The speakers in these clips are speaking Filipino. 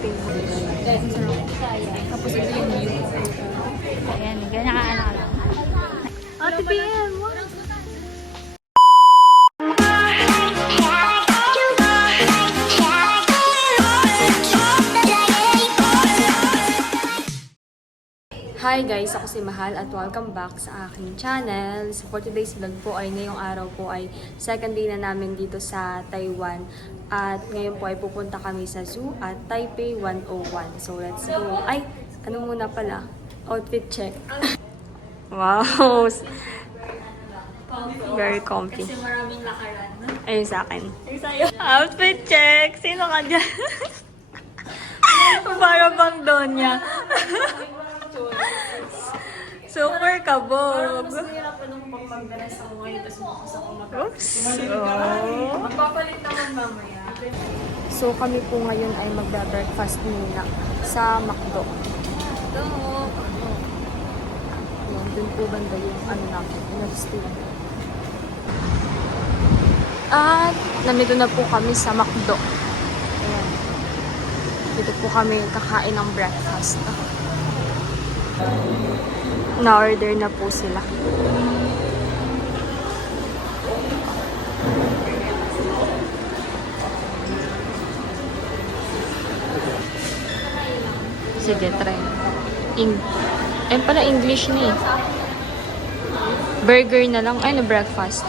Taipei. Tapos ito yung view. Ayan, ganyan ka anak lang. Ate PM, what? Hi guys! Ako si Mahal at welcome back sa aking channel. So for today's vlog po ay ngayong araw po ay second day na namin dito sa Taiwan. At ngayon po ay pupunta kami sa zoo at Taipei 101. So let's go. Ay! Ano muna pala? Outfit check. Wow! Very comfy. Kasi maraming lakaran. Ayun sa akin. Yung sa'yo. Outfit check! Sino ka dyan? Para bang Donya. Super kabog. Mas nahirap pa nung pagpagdalas ako ngayon tapos bukas ako Oops. Oh. magpapalit naman mamaya. So kami po ngayon ay magda-breakfast muna sa McDo. Ito. Yan, dun po banda yung ano namin, in-steam. At nandito na po kami sa McDo. Ayan. Dito po kami kakain ng breakfast. Na-order na po sila. Sige, try. Ayun pala, English na eh. Burger na lang. Ay, na breakfast.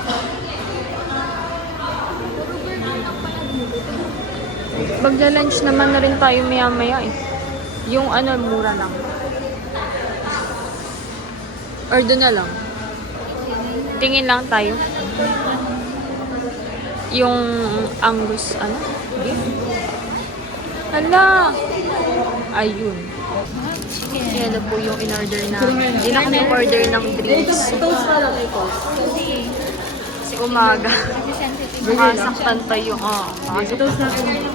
Magla-lunch naman na rin tayo maya-maya eh. Yung ano, mura lang. Or doon na lang. Tingin lang tayo. Yung Angus, ano? Hala! Ayun. Yan na po yung in-order na. Hindi na kami order ng drinks. Toast pa lang ito. Kasi umaga. Kasi sensitive. Makasaktan pa yung, Toast natin.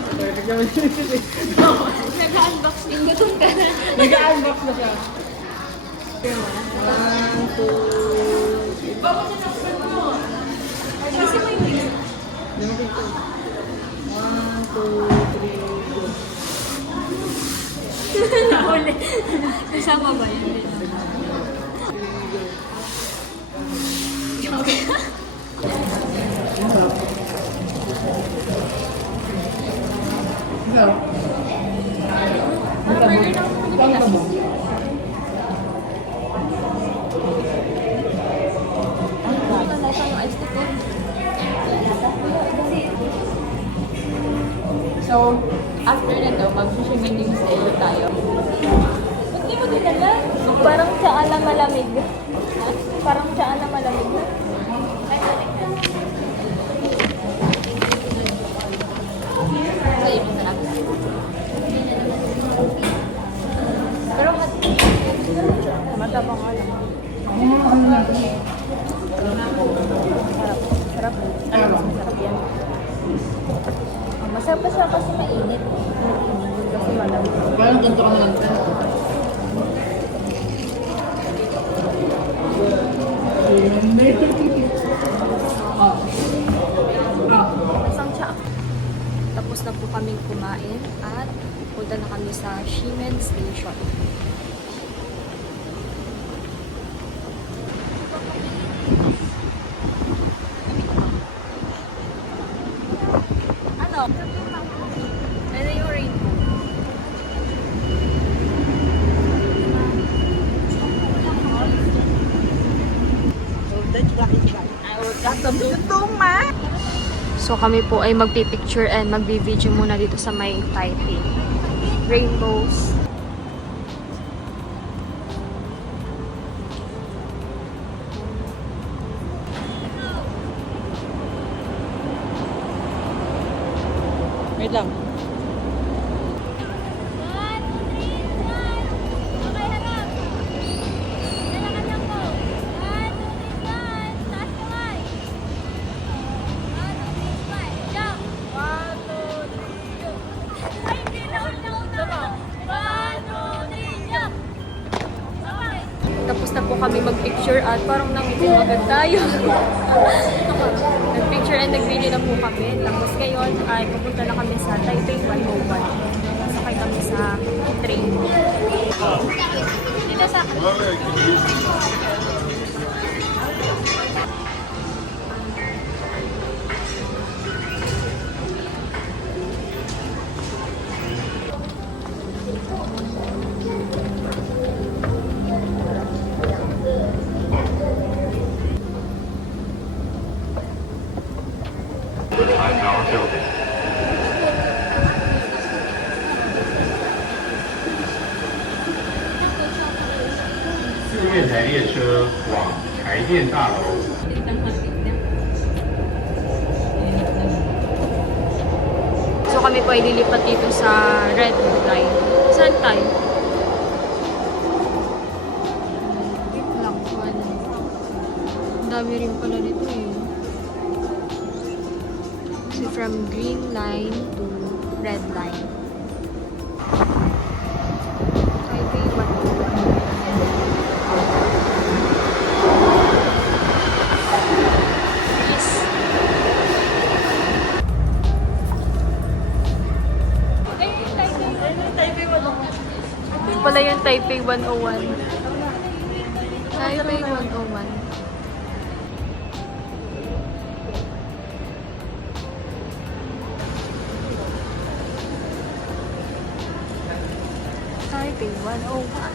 Nag-unbox din. Gutom ka na. Nag-unbox na siya. 1, 2, 3. Kasi may way. 1, 2, 3, go. Nahuli. Kasama ba yun? Ikaw? Tama ba? So, after na to, mag-swimming sail tayo. Hindi mo dinala? Parang tsaan na malamig. Parang tsaan na malamig. Ay, balik na. Sa'yo, masarap. Pero matabang ka lang. Sarap. Sarap. Ano mas masarap yan? Masarap pa siya kasi mainit. Kasi malamig. Parang ganito ka lang. Isang tsa. Tapos na po kaming kumain at punta na kami sa Ximen Station. Ano? Ano yung rainbow? So kami po ay magpipicture and magbi-video muna dito sa may Taipei. Rainbows. Wait lang. Tapos na po kami mag-picture at parang nangitin agad tayo. Nag-picture and nag-video na po kami. Tapos ngayon ay pupunta na kami sa Taipei 101. Sakay kami sa sa train. Dito sa akin.四月台列车往台电大楼。 So kami po ay lilipat dito sa Red Line. Saan tayo? Black one. Ang dami rin pala nito eh. So from Green Line to Red Line. Taipei 101. Yes. Ito pala yung Taipei 101. Taipei 101. Taipei 101.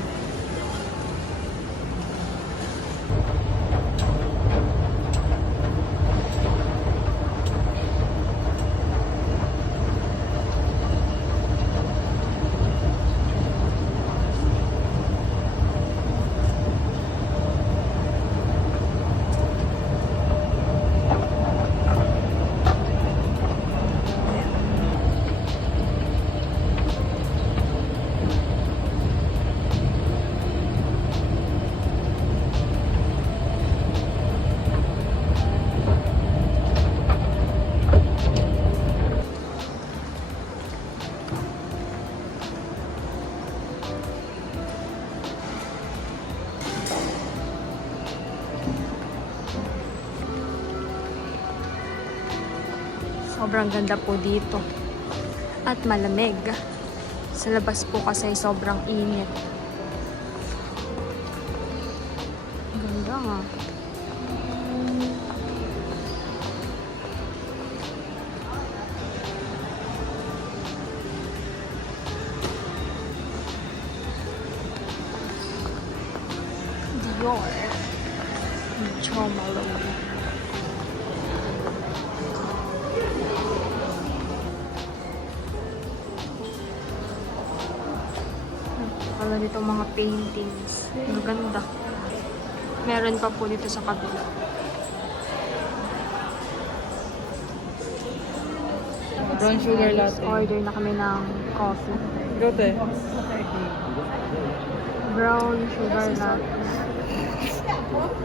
Sobrang ganda po dito. At malamig. Sa labas po kasi sobrang init. Ganda nga. Dior. Jo Malone. Wala dito mga paintings. Ang ganda. Meron pa po dito sa kabila. Brown sugar latte. Order na kami ng coffee. Lotte. Brown sugar latte.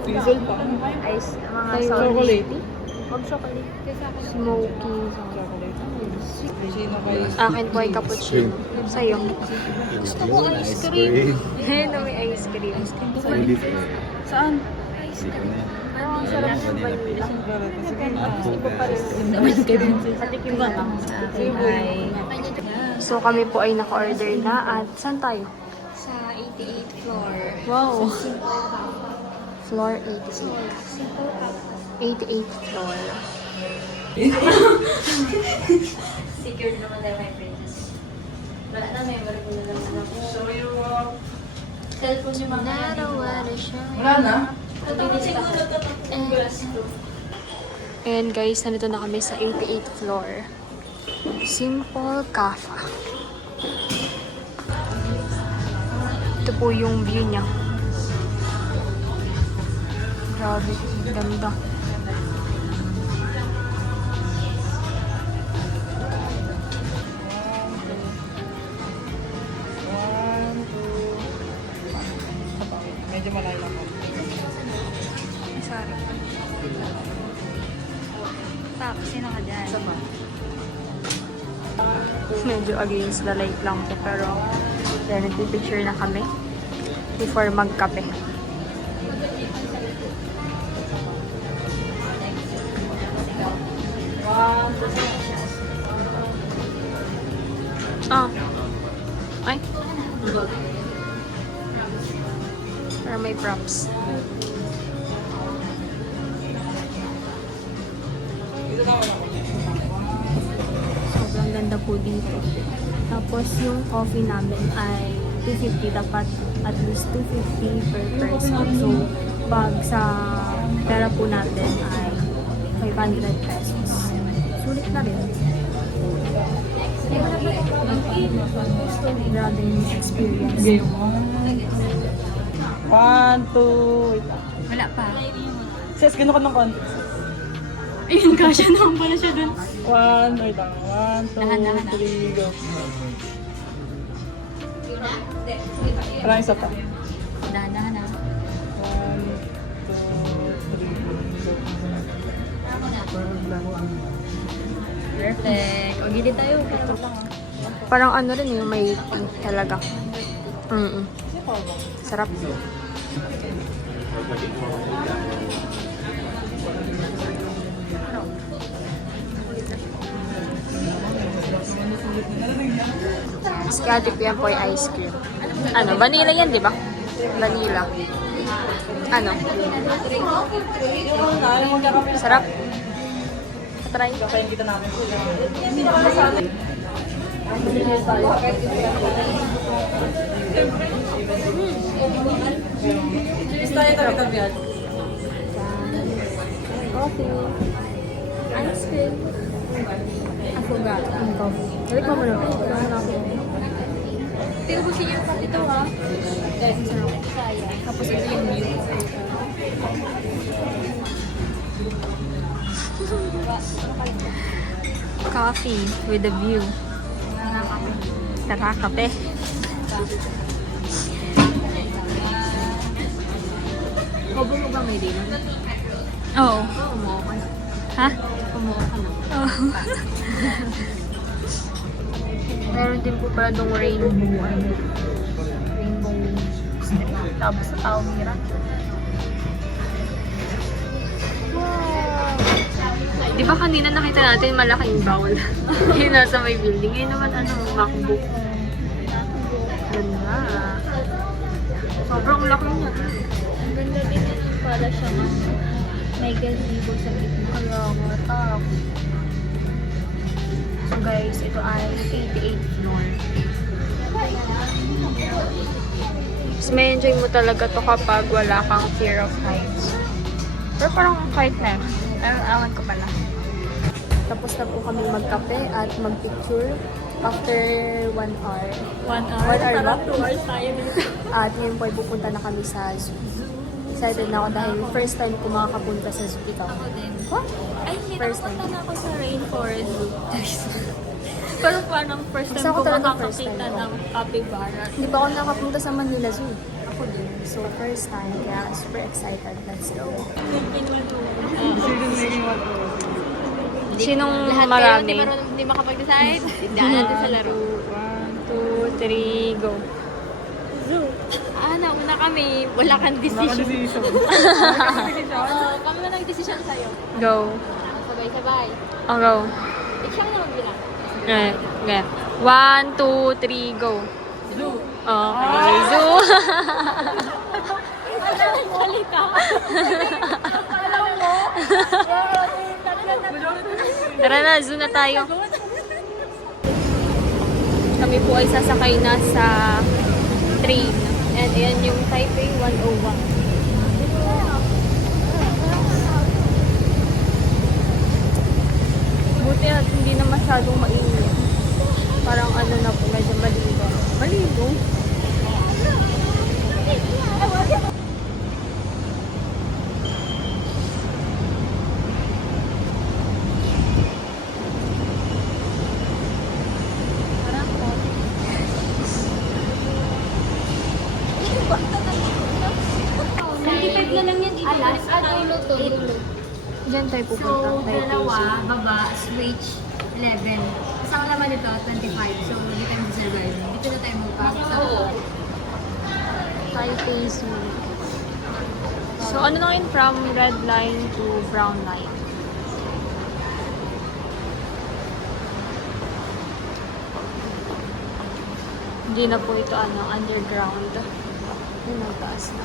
Diesel pa. Ice, mga Chocolate. Huwag chocolate. Smoky. Chocolate. Sino kayo? Akin po ay cappuccino. Sa'yo. Gusto ko ice cream. Ayun na may ice cream. Saan? Parang ang sarap ng vanilla. Sige. Iba pa rin. Patikim ka lang. Hi. So kami po ay naka-order na at saan tayo? Sa 88th floor. Wow! Simple cup. Floor 88. Simple cup. 88th floor. Secured naman tayo my princess. Wala na, memory ko na naman ako. So yung cellphone yung mga Wala na? And guys, nandito na kami sa 88th floor. Simple Cafe. Ito po yung view niya. Grabe, ganda. Medyo malayo ako. Sorry. Tapos, sino ka dyan? Isa pa. Medyo against the light lang po, pero then nagpipicture na kami before magkape. Ah. Ay. props. Sobrang ganda po dito. Tapos yung coffee namin ay 250, dapat at least 250 per person. So, pag sa pera po natin ay 500 pesos. Sulit na rin. Grabe yung experience. Game 1, 2, wait lang. Wala pa. Sis, gano'n ka ng konti. Ayun, kasya naman pala siya dun. 1, wait lang. 1, 2, Dahan-dahan. 3, go. Parang isa pa. 1, 2, 3, Dahan-dahan na. go. Perfect. O, gilid tayo. Parang ano rin yung may tea talaga. Sarap. Si Ate Pian po ay ice cream. Ano, vanilla yan, di ba? Vanilla. Ano? Sarap. Try. Kakain kita namin. Cheers tayo tabi-tabihan. Coffee. Ice cream. I forgot. Ang coffee. Balik mo muna. Tinubusin yung pati ito ha. Tapos ito yung view. Coffee with a view. Tara, kape. Kobo mo ba may din? Oo. Kumuha ka na. Ha? Kumuha ka na. Oo. Meron din po pala dong rainbow. Rainbow strip. Tapos sa tao mira. Di ba kanina nakita natin malaking bowl? Yun nasa may building. Ngayon naman ano, MacBook. Ganda. Sobrang laki niya. Ang ganda din yan para siya may gazebo sa gitna. Kaya nga, tak. So guys, ito ay 88th floor. Mas may enjoy mo talaga to kapag wala kang fear of heights. Pero parang kahit na. Awan ko pala. Tapos na po kami magkape at magpicture after 1 hour. 1 hour? 1 hour ba? 2 hours tayo dito. At ngayon po ay pupunta na kami sa zoo. Excited na ako dahil first time ko makakapunta sa zoo. Ikaw? Ako din. What? Ay, hindi First nakapunta time. na ako sa rainforest. Pero parang first Basta time ako ko talaga first makakakita time ko. ng capybara. Hindi pa ako nakapunta sa Manila Zoo. Ako din. So, first time. Kaya super excited. Let's go. Sinong Lahat marami? kayo hindi makapag-decide. Daan natin sa laro. 1, 2, 3, go. Zoo. Nauna kami. Wala kang decision. Kami na nag-decision sa'yo. Go. Sabay-sabay. Oh, go. Siyang na magbilang. Okay. 1, 2, 3, go. Zoo. Okay, zoo. Salita. Alam mo? Tara na, zoo na tayo. Kami po ay sasakay na sa train. And ayan yung Taipei 101. Buti at hindi na masyadong mainit. Parang ano na po, medyo maligo. Maligo? Na lang yan. Alas. Dulo. Diyan tayo pupunta. So, Taipei dalawa, Zoo. baba, switch, 11. Tapos ang laman nito, 25. So, hindi tayo mag-survive. Dito na tayo mag-pack. Taipei Zoo. So, ano na yun? From red line to brown line. Hindi na po ito underground. Yun ang taas na.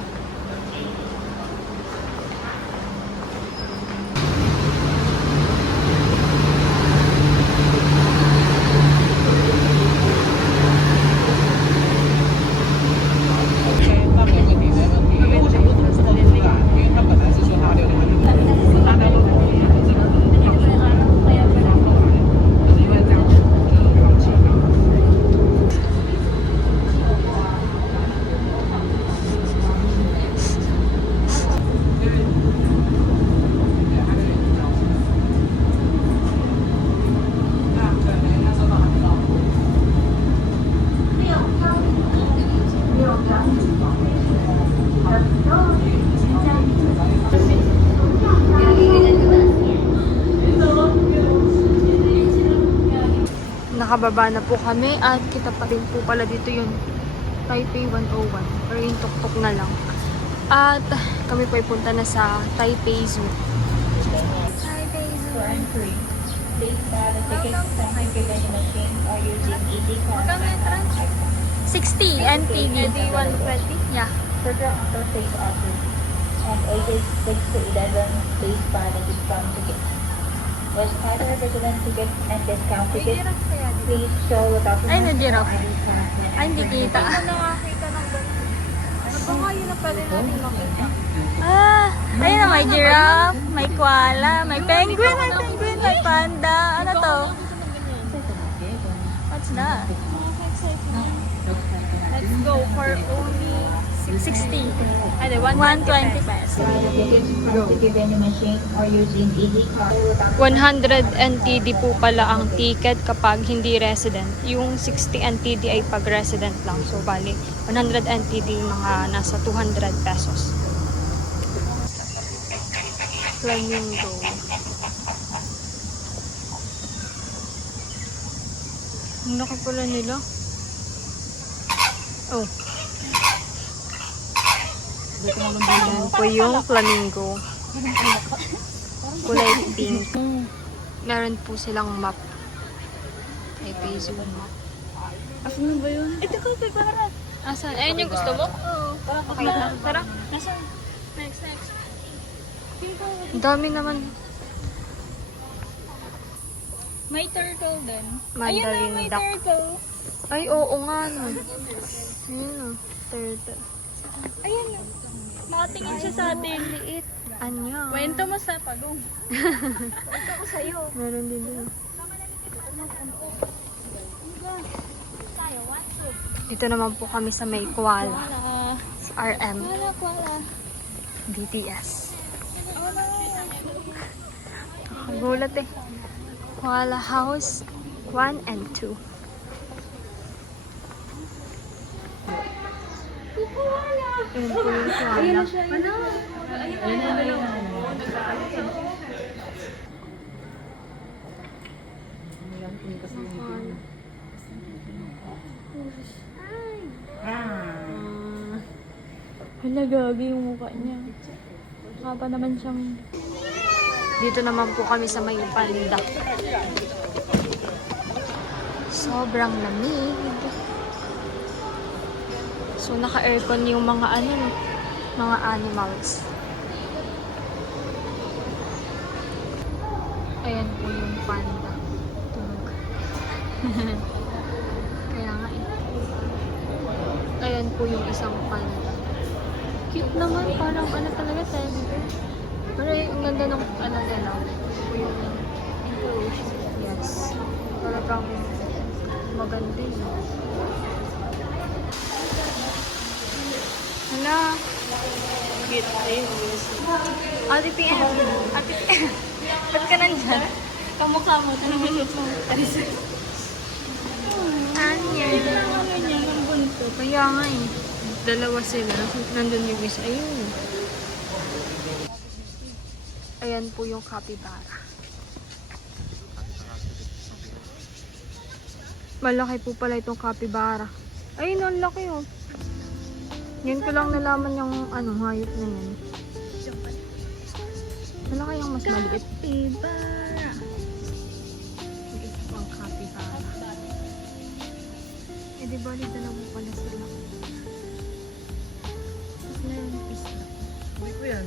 Kakababa na po kami at kita pa rin po pala dito yung Taipei 101. Pero yung tuktok na lang. At kami po ay punta na sa Taipei Zoo. Taipei Zoo. For entry, please the tickets sent to the vending machine or using ED card. 60 NTD. 120. Yeah. For the upper face office and ages 6 to 11, please buy the discount ticket. With other resident tickets and discount tickets, please show the Ay, documents na-giraffe. ID card. Ay, hindi kita. Baka yun na pwede natin makita. Ah, ayun na, may giraffe, may koala, may penguin, may panda. Ano to? What's that? Let's go for only 60. ano, 120 pesos. Buy the tickets from the vending machine or using ED card. 100 NTD po pala ang ticket kapag hindi resident. Yung 60 NTD ay pag resident lang. So, bali, 100 NTD mga nasa 200 pesos. Flamingo. Ang laki pala nila. Oh. Ayan po yung flamingo. Kulay pink. Meron po silang map. Taipei Zoo map. Asan ba yun? Ito ko, para. Asan? Ayun yung gusto mo? Oo. Okay lang. Tara. Nasaan? Next. Ang dami naman. May turtle din. Mandarin May duck. turtle. Ay, oo nga no. Ayun o. Turtle. Ayun. Nakatingin siya sa atin. Liit. Anya. Kwento mo sa pagong. Meron din doon. Dito naman po kami sa may koala. Si RM. Wala. BTS. Gulat eh. Koala House 1 and 2. Ayun po yung koala. Hala, gagi yung mukha niya. Mukha pa naman siyang... Dito naman po kami sa may panda. Sobrang lamig. So, naka-aircon yung mga mga animals. Ayan po yung panda. Tunog. Kaya nga eh. Ayan po yung isang panda. Cute naman. Parang talaga teddy bear. Pero ang ganda ng nila. Yung yes. Talagang maganda yun. Hala. Cute. Ayun. Ate PM. Ba't ka nandyan? Kamukha mo. Tanong mo sa Carissa. Anya. Ganyan, ang bunto. Kaya nga eh. Dalawa sila. Nandun yung isa. Ayun. Ayan po yung capybara. Malaki po pala itong capybara. Ayun, ang laki oh. Ngayon ko lang nalaman yung hayop na yan. Malaki yung mas maliit. Capybara. Maliit po ang capybara. Eh di ba, dalawa pala sila. Tapos meron isa. Hindi ko yan.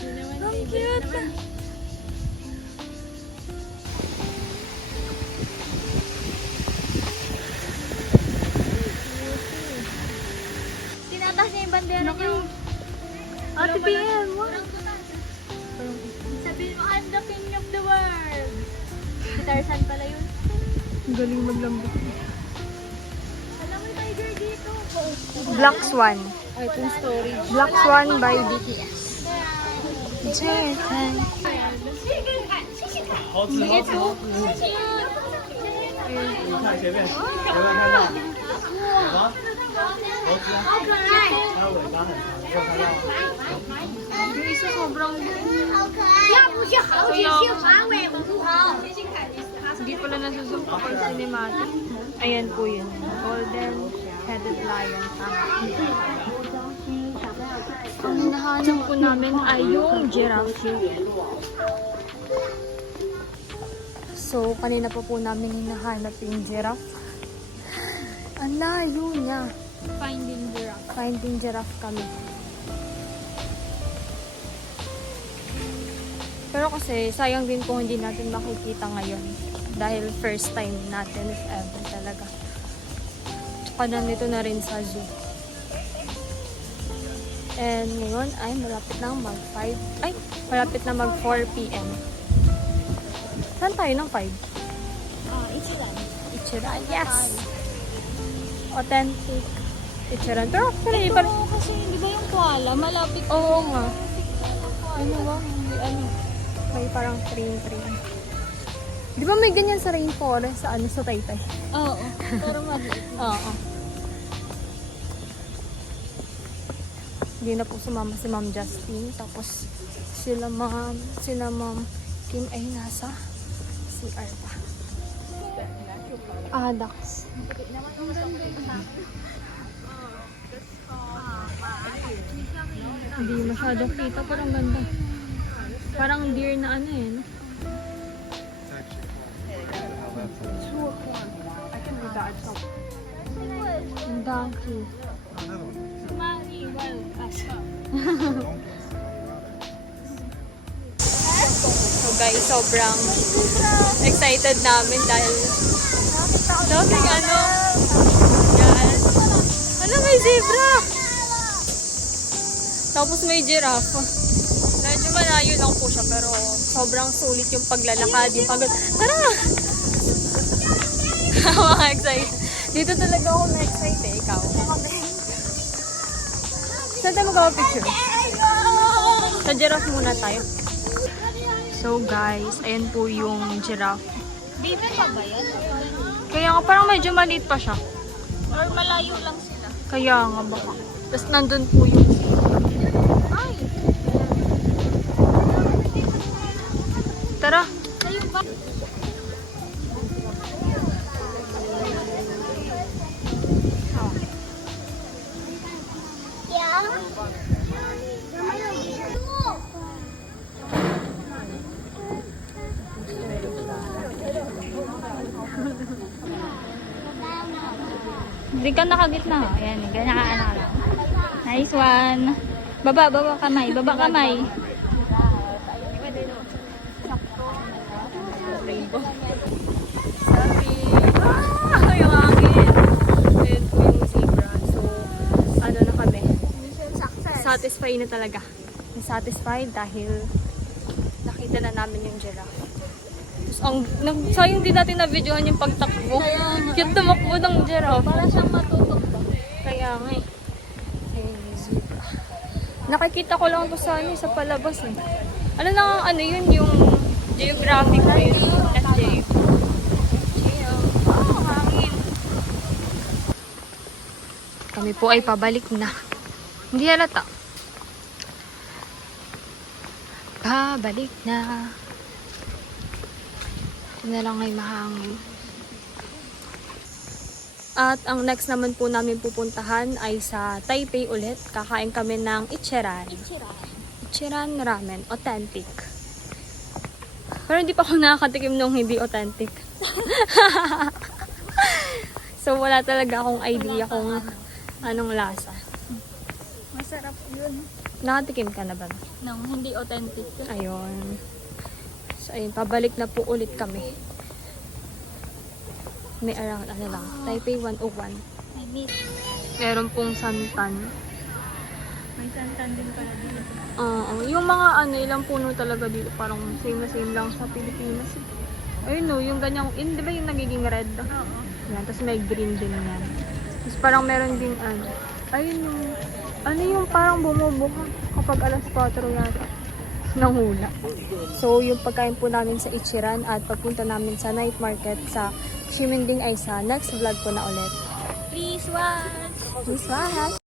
Ang cute. Tinataas niya yung bandera niyo. Ate PM, what? Sabihin mo, I'm the king of the world. Si Tarzan pala yun. Ang galing maglambot. Alam mo yung tiger dito. Black Swan. Ay, itong story. Black Swan by BTS. Japan. Ito. 看前面，有没有看到？啊，猴子，它尾巴很长，有看到？ Yung isa sobrang要不去好几去华为，我不好。Hindi pala nasusunod kapag cinematic. Ayan po yun. Golden-headed lion. Ang hinahanap po namin ay yung giraffe. So, kanina pa po namin hinahanap yung giraffe. Ang layo niya. Finding giraffe kami. Pero kasi, sayang din kung hindi natin makikita ngayon. Dahil first time natin, if ever talaga. Tsaka nandito na rin sa zoo. And ngayon ay malapit na malapit na mag 4 p.m. Saan tayo ng 5? Ichiran, yes! Authentic Ichiran. Pero actually, iba rin. Kasi di ba yung koala, malapit Oo nga. Ano ba? May parang train. Di ba may ganyan sa rainforest sa Taytay? Oo, pero maliit. Oo. Hindi na po sumama si Ma'am Justine. Tapos sila Ma'am Kim ay nasa CR pa. Ducks. Hindi masyadong kita, pero ang ganda. Parang deer na ano eh, no? Ang donkey. So guys, sobrang excited namin dahil daming ano. Yan. Ano, may zebra! Tapos may giraffe. Medyo malayo lang po siya pero sobrang sulit yung paglalakad, yung pagod. Tara! Mga excited. Dito talaga ako na-excite eh. Ikaw? Saan tayo magkakapicture? Sa giraffe muna tayo. So guys, ayan po yung giraffe. Baby pa ba yan? Kaya nga parang medyo maliit pa siya. Or malayo lang sila? Kaya nga baka. Tapos nandun po yung Ay! tara! Ayun ba? Hindi ka nakagitna. Ayan, ganyan ka anak. Nice one. Baba kamay. Baba kamay. Sorry! Yung hangin! Ayan po yung zebra. So, ano na kami? Satisfied na talaga. Satisfied dahil nakita na namin yung giraffe. Sayang din natin na-videohan yung pagtakbo. Cute tumakbo ng giraffe. Para siyang matutok ba? Kaya nga eh. Ayun yung zebra. Nakikita ko lang ito sa palabas eh. Ano lang ang ano yun, yung geographic na yun. FJ. Hangin. Kami po ay pabalik na. Hindi halata. Pabalik na. Ito na lang ay mahangin. At ang next naman po namin pupuntahan ay sa Taipei ulit. Kakain kami ng Ichiran. Ichiran ramen. Authentic. Pero hindi pa ako nakakatikim nung hindi authentic. So wala talaga akong idea kung anong lasa. Masarap yun. Nakatikim ka na ba? Nang hindi authentic. Ayun. So ayun, pabalik na po ulit kami. May around ano lang, Taipei 101. I miss. Meron pong santan. May santan din pala dito. Oo, yung mga ano, ilang puno talaga dito, parang same na same lang sa Pilipinas. Ayun no, yung ganyang, yun di ba yung nagiging red? Oo. Yan, tapos may green din yan. Tapos parang meron din ano, ayun no, ano yung parang bumubuka kapag alas 4 yata. Nangula. So, yung pagkain po namin sa Ichiran at pagpunta namin sa night market sa Ximending ay sa next vlog po na ulit. Please watch! Please watch!